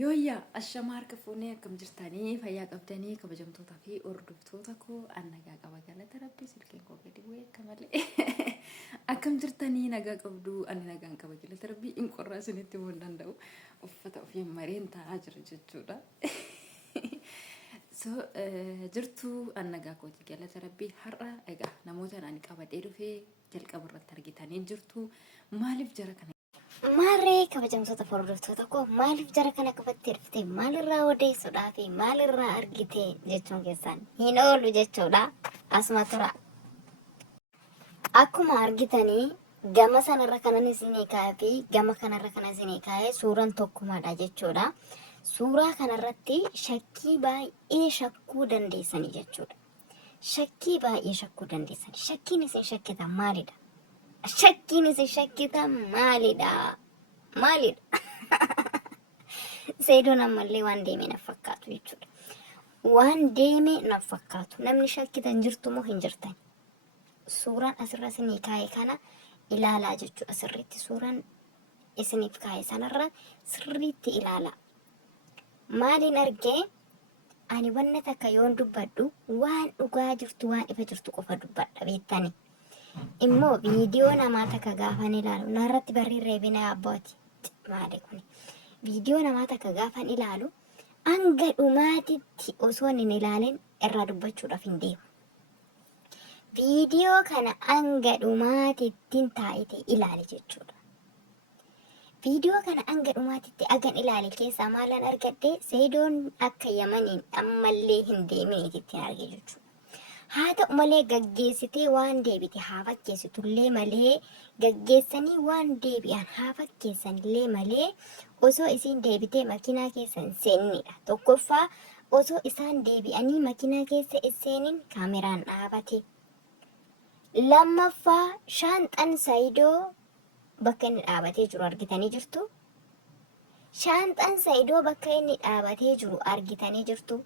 Yooyyaa ashama harka fuunee akkam jirtanii fayyaa qabdanii kabajamtootaa fi hordoftoota koo nagaa qaba galata rabbii silkeen koo gadi bu'ee akka malee akkam jirtanii nagaa qabdu ani nagaan qaba galata rabbii hin qorraa isinitti himuu hin danda'u uffata ofii mareen taa'aa jira jechuudha. So jirtu an nagaa kooti galata rabbii har'a egaa namoota ani qabadhee dhufee jalqaba irratti argitanii jirtu maaliif jara kana Maarree kabajamtoota hordoftoota koo maaliif jara kana qabattee dhufte maalirraa odeessuudhaa fi maalirraa argite jechuun keessaan hin oolu jechuudha. Asuma tura. Akkuma argitanii gama sanarra kanan isinii kaa'ee fi gama kanarra kanan isinii kaa'ee suuraan tokkumadha jechuudha. Suuraa kanarratti shakkii baay'ee shakkuu dandeessanii jechuudha. Shakkii baay'ee shakkuu dandeessanii. Shakkiin isin shakkitan maalidha? Shakkiin isin shakkitan maalidha? Maalidha? Seedoon ammallee waan deeme naaf fakkaatu jechuudha. Waan deeme naaf fakkaatu. Namni shakkitan jirtu moo hin jirtan? Suuraan asirra isinii kaa'e kana ilaalaa jechuudha sirriitti. Suuraan isiniif kaa'e sanarra sirriitti ilaalaa. Maaliin argee? Ani wanna takka yoon dubbadhu waan dhugaa jirtu waan ifa jirtu qofa dubbadha beektani. Immoo viidiyoo namaa takka gaafan ilaalu narratti barreerree bina abbaati maali kuni viidiyoo namaa takka gaafan ilaalu hanga dhumaatitti osoo hin ilaalin irraa dubbachuudhaaf hin deemu. Viidiyoo kana hanga dhumaatittiin taa'ite ilaali jechuudha. Viidiyoo kana hanga dhumaatitti agan ilaali keessaa maalan argadde Seedoon akka Yamaniin ammallee hin deeminitti arge jechuudha. Haa ta'u malee gaggeessitee waan deebite haa fakkeessitullee malee gaggeessanii waan deebi'an haa fakkeessanillee malee osoo isiin deebitee makiinaa keessa hin seennidha. Tokkoffaa osoo isaan deebi'anii makiinaa keessa hin seenin kaameraan dhaabate. Lammaffaa shaanxan Saayidoo bakka inni dhaabatee jiru argitanii jirtu. Shaanxan Saayidoo bakka inni dhaabatee jiru argitanii jirtu.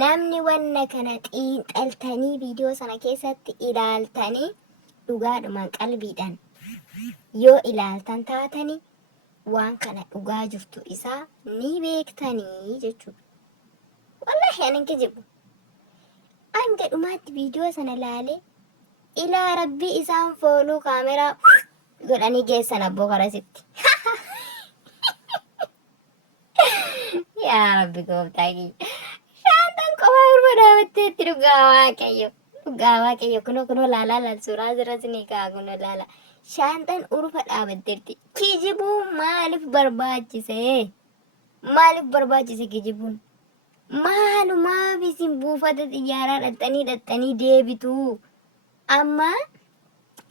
Namni wanna kana xiinxaltanii viidiyoo sana keessatti ilaaltanii dhugaadhumaan qalbiidhaan yoo ilaaltan taatanii waan kana dhugaa jirtu isaa ni beektanii jechuudha. Wallahi ani kijibu. Hanga dhumaatti viidiyoo sana ilaalee ilaa rabbii isaan fooluu kaameraa godhanii geessan abboo karasitti. Yaa rabbi gooftaa kiyya. Qofa barbaadatteetti dhugaa waaqayyo kunoo laalaa suuraa asirratti ni ka'a kunoo laala. Shaanxan urufa dhaabatteetti. Kijibuun maaliif barbaachise? Maaliif barbaachise kijibuun? Maalumaaf isin buufata xiyyaaraa dhaxxanii deebitu? Amma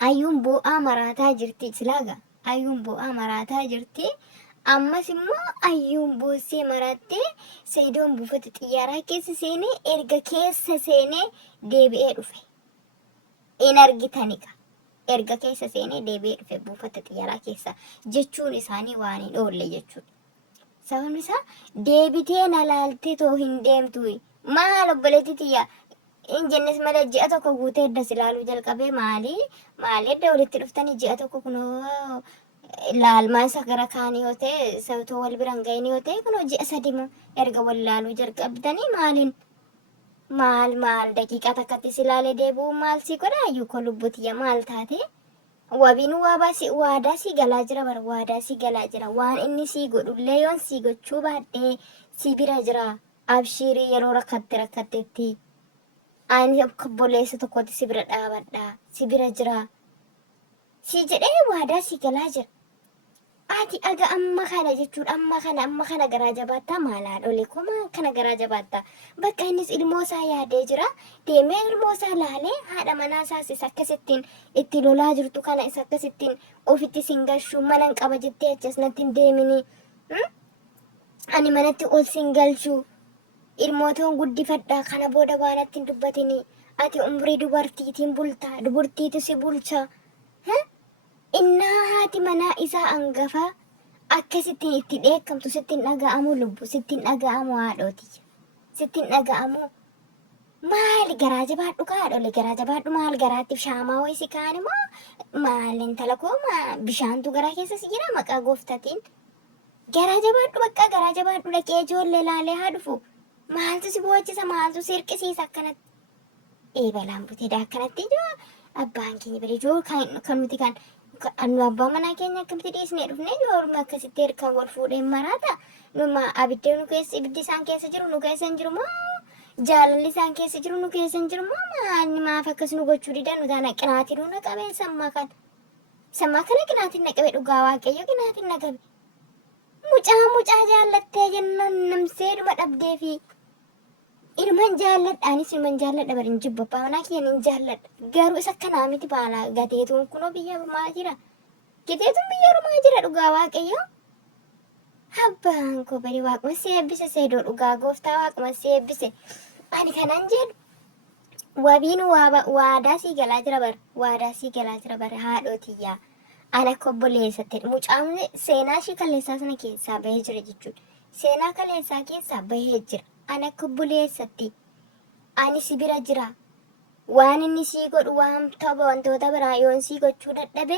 ayyuun bo'aa maraataa jirti silaaga. Ayyuun bo'aa maraataa jirti. Ammas immoo ayyuun boossee marattee Seedoon buufata xiyyaaraa keessa seenee erga keessa seenee deebi'ee dhufe. In argitaniqa. Erga keessa seenee deebi'ee dhufe buufata xiyyaaraa keessa jechuun isaanii waan hin oolle jechuudha. Sababni isaa deebitee na laaltee too hin deemtu. Maal obboleetti xiyyaa hin jennes malee ji'a tokko guutee eddas ilaaluu jalqabee maali edda walitti dhuftanii ji'a tokko kunoo laalmaan sagara kaanii yoo ta'e sabtoo wal biraan ga'anii yoo ta'e kunoo ji'a sadii moo erga wal laaluu jalqabdanii maaliin maal daqiiqaa takkatti si laalee deebi'uu maal si godha ayyuu ko lubbutiyya maal taate wabiin waadaa si galaa jira bara waadaa si galaa jira waan inni si godhullee yoon si gochuu baadhee si bira jira abshiirii yeroo rakkatteetti ani obboleessa tokkotti si bira dhaabadha si bira jira si jedhee waadaa si galaa jira. Ati aga amma kana jechuudha amma kana garaa jabaattaa maalaa dhole koma kana garaa jabaattaa bakka innis ilmoo isaa yaadee jira deemee ilmoo isaa laalee haadha manaa isaas isa akkasittiin itti lolaa jirtu kana isa akkasittiin ofitti singalchuu manan qaba jettee achas natti hin deemini ani manatti ol singalchuu ilmootoon guddifadhaa kana booda waan atti hin dubbatini ati umrii dubartiitiin bultaa dubartiitu si bulcha. Innaa haati manaa isaa hangafa akkasittiin itti dheekkamtu sittiin dhaga'amu lubbu sittiin dhaga'amu haadhooti sittiin dhaga'amu maali garaa jabaadhu kaadhole garaa jabaadhu maal garaatti shaamaa wayisi kaani moo maal intala koo bishaantu garaa keessa si jira maqaa gooftatiin Garaa jabaadhu bakka garaa jabaadhu dhaqee ijoollee laalee haa dhufu. Maaltu si bohachisa maaltu si hirqisiisa akkanatti. Balaan butee akkanatti ijoo abbaan keenya bari ijoo kan nuti kan nu abbaa manaa keenya akkamitti dhiisnee dhufnee ijoo orma akkasitti hirkan wal fuudhee maraata. Numa abiddee nu keessa ibiddi isaan keessa jiru nu keessa hin jiru moo jaalalli isaan keessa jiru nu keessa hin jiru moo maanni maaf akkas nu gochuu didan nu taana qinaatii nu naqabee sammaa kana. Sammaa kana qinaatiin naqabee dhugaa waaqayyo qinaatiin naqabe. Mucaa jaallattee jennaan namsee dhuma dhabdee fi ilman jaalladhaanis ilman jaalladha bari hin jibba abbaa manaa kiyyan hin jaalladha garuu isa akkanaa miti baala gateetuun kunoo biyya ormaa jira gateetuun biyya ormaa jira dhugaa waaqayyo abbaan koo bari waaquma si eebbise seedoo dhugaa gooftaa waaquma si eebbise ani kanan jedhu wabiin waadaa sii galaa jira bar haadhootiyyaa ana akka obboleessatte mucaan seenaa ishii kaleessaa sana keessaa bahee jira jechuudha seenaa kaleessaa keessaa bahee jira. Ana akka obboleessatti ani si bira jira waan inni sii godhu waan ta'u wantoota biraa yoon sii gochuu dadhabe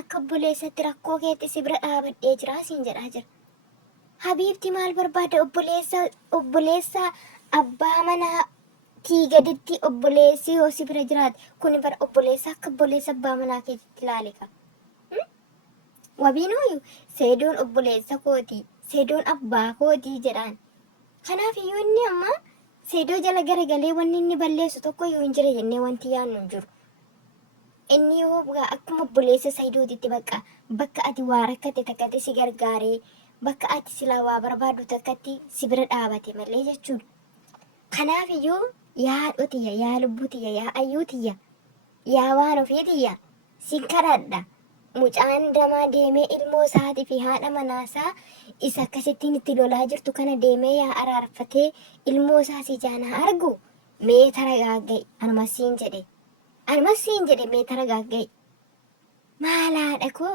akka obboleessatti rakkoo keetti si bira dhaabadhee jira siin jedhaa jira. Habiibti maal barbaada obboleessa abbaa manaa tii gaditti obboleessi yoo si bira jiraate kun bara obboleessa akka obboleessa abbaa manaa keetti ilaali qaba. Wabiinooyu seedoon obboleessa kooti seedoon abbaa kootii jedhaan. Kanaaf iyyuu inni amma seedoo jala garagalee wanni inni balleessu tokko yoo hin jire jennee wanti yaannu hin jiru. Inni yoo akkuma obboleessa seedootitti bakka ati waa rakkate takkatti si gargaaree bakka ati silaa waa barbaadu takkatti si bira dhaabate malee jechuudha. Kanaaf iyyuu yaa haadhotiyya yaa lubbutiyya yaa ayyuutiyya yaa waan ofiitiyya si kadhadha. Mucaan damaa deemee ilmoo isaatii fi haadha manaasaa isa akkasittiin itti lolaa jirtu kana deemee yaa araarfatee ilmoo isaa si jaanaa argu meetara gaagga'i anumas siin jedhe meetara gaagga'i maalaadha koo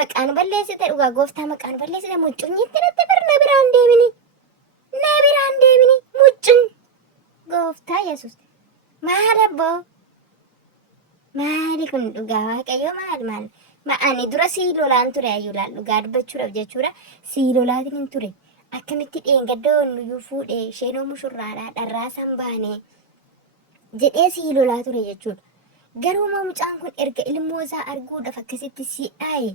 maqaan balleessite dhugaa gooftaa maqaan balleessite muccunyitti natti bir na biraan deemini muccun gooftaa yesus maal abboo maali kun dhugaa waaqayyo maal ani dura sii lolaan ture ayyuulaan dhugaa dubbachuudhaaf jechuudha sii lolaatiin hin ture akkamitti dheengadda nuyyuu fuudhee isheenoo mushurraadhaa dharraa san baanee jedhee sii lolaa ture jechuudha garuu mucaan kun erga ilmoo isaa arguudhaaf akkasitti sii dhaaye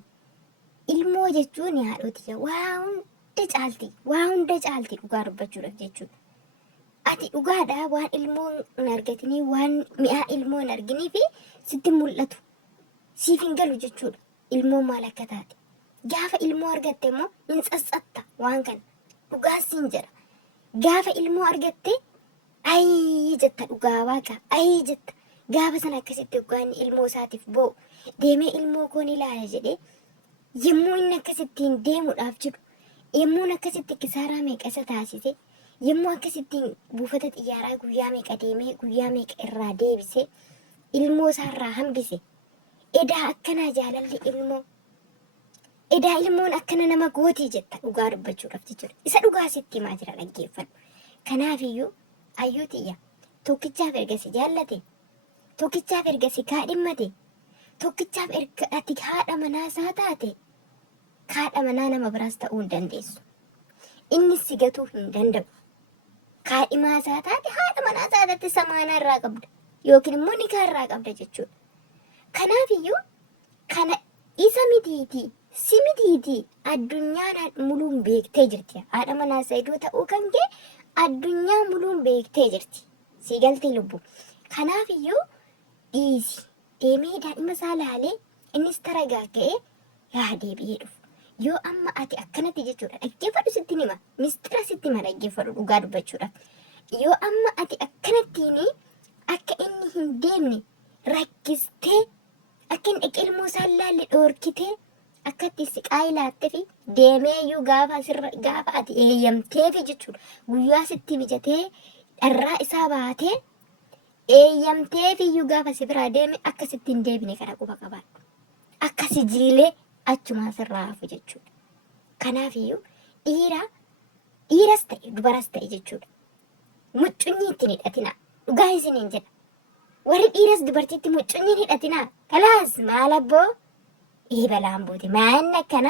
ilmoo jechuun haadhotiyya waa hunda caalti dhugaa dubbachuudhaaf jechuudha. Ati dhugaadhaa waan ilmoo hin argatanii waan mi'aa ilmoo hin arginii fi sitti mul'atu siif hin galu jechuudha. Ilmoo maal akka taate gaafa ilmoo argatte immoo hin tsatsatta waan kana dhugaa siin jedha. Gaafa ilmoo argatte ayii jetta dhugaa waaqa ayii jetta gaafa sana akkasitti dhugaan ilmoo isaatiif bo'u deemee ilmoo koon ilaala jedhee yemmuu inni akkasittiin deemuudhaaf jiru yemmuu akkasitti kisaaraa meeqa isa taasise. Yemmuu akkasittiin buufata xiyyaaraa guyyaa meeqa deemee guyyaa meeqa irraa deebisee ilmoo isaarraa hambise. Edaa akkanaa jaalalli ilmoo. Edaa ilmoon akkana nama gootii jetta dhugaa dubbachuudhaaf jechuudha. Isa dhugaa sitti himaa jira dhaggeeffadhu. Kanaafiyyuu ayyuutiyya tokkichaaf erga si jaallate tokkichaaf erga si kaadhimmate tokkichaaf erga ati haadha manaasaa taate haadha manaa nama biraas ta'uu hin dandeessu. Innis si gatuu hin danda'u. Kaadhimaa isaa taate haadha manaa isaatti samaanaa irraa qabda yookiin immoo nikaa irraa qabda jechuudha. Kanaafiyyuu kana isa mitiitii si mitiitii addunyaan muluun beektee jirti. Haadha manaa seedoo ta'uu kan kee addunyaa muluun beektee jirti. Si galtii lubbu. Kanaafiyyuu dhiisi deemee daa'ima isaa laalee innis taragaaga'ee yaa deebi'ee dhufu. Yoo amma ati akkanatti jechuudha dhaggeeffadhu sitti hima mistira sitti hima dhaggeeffadhu dhugaa dubbachuudhaaf yoo amma ati akkanattiin akka inni hin deemne rakkistee akka inni dhaqee ilmoo isaa laalle dhoorkitee akkatti siqaa ilaattee fi deemeeyyuu gaafa ati eeyyamteefi jechuudha guyyaa sitti mijatee dharraa isaa baatee eeyyamteefiyyuu gaafa si biraa deeme akka sitti hin deebine kana quba qabaadhu akka si jiilee achumaan sirraa hafu jechuudha. Kanaafiyyuu dhiiras ta'e dubaras ta'e jechuudha. Muccunyi ittiin hidhatinaa dhugaa isiniin jedha. Warri dhiiras dubartiitti muccunyi hidhatinaa kalaas maal abboo Eebalaan buuti. Maanna kana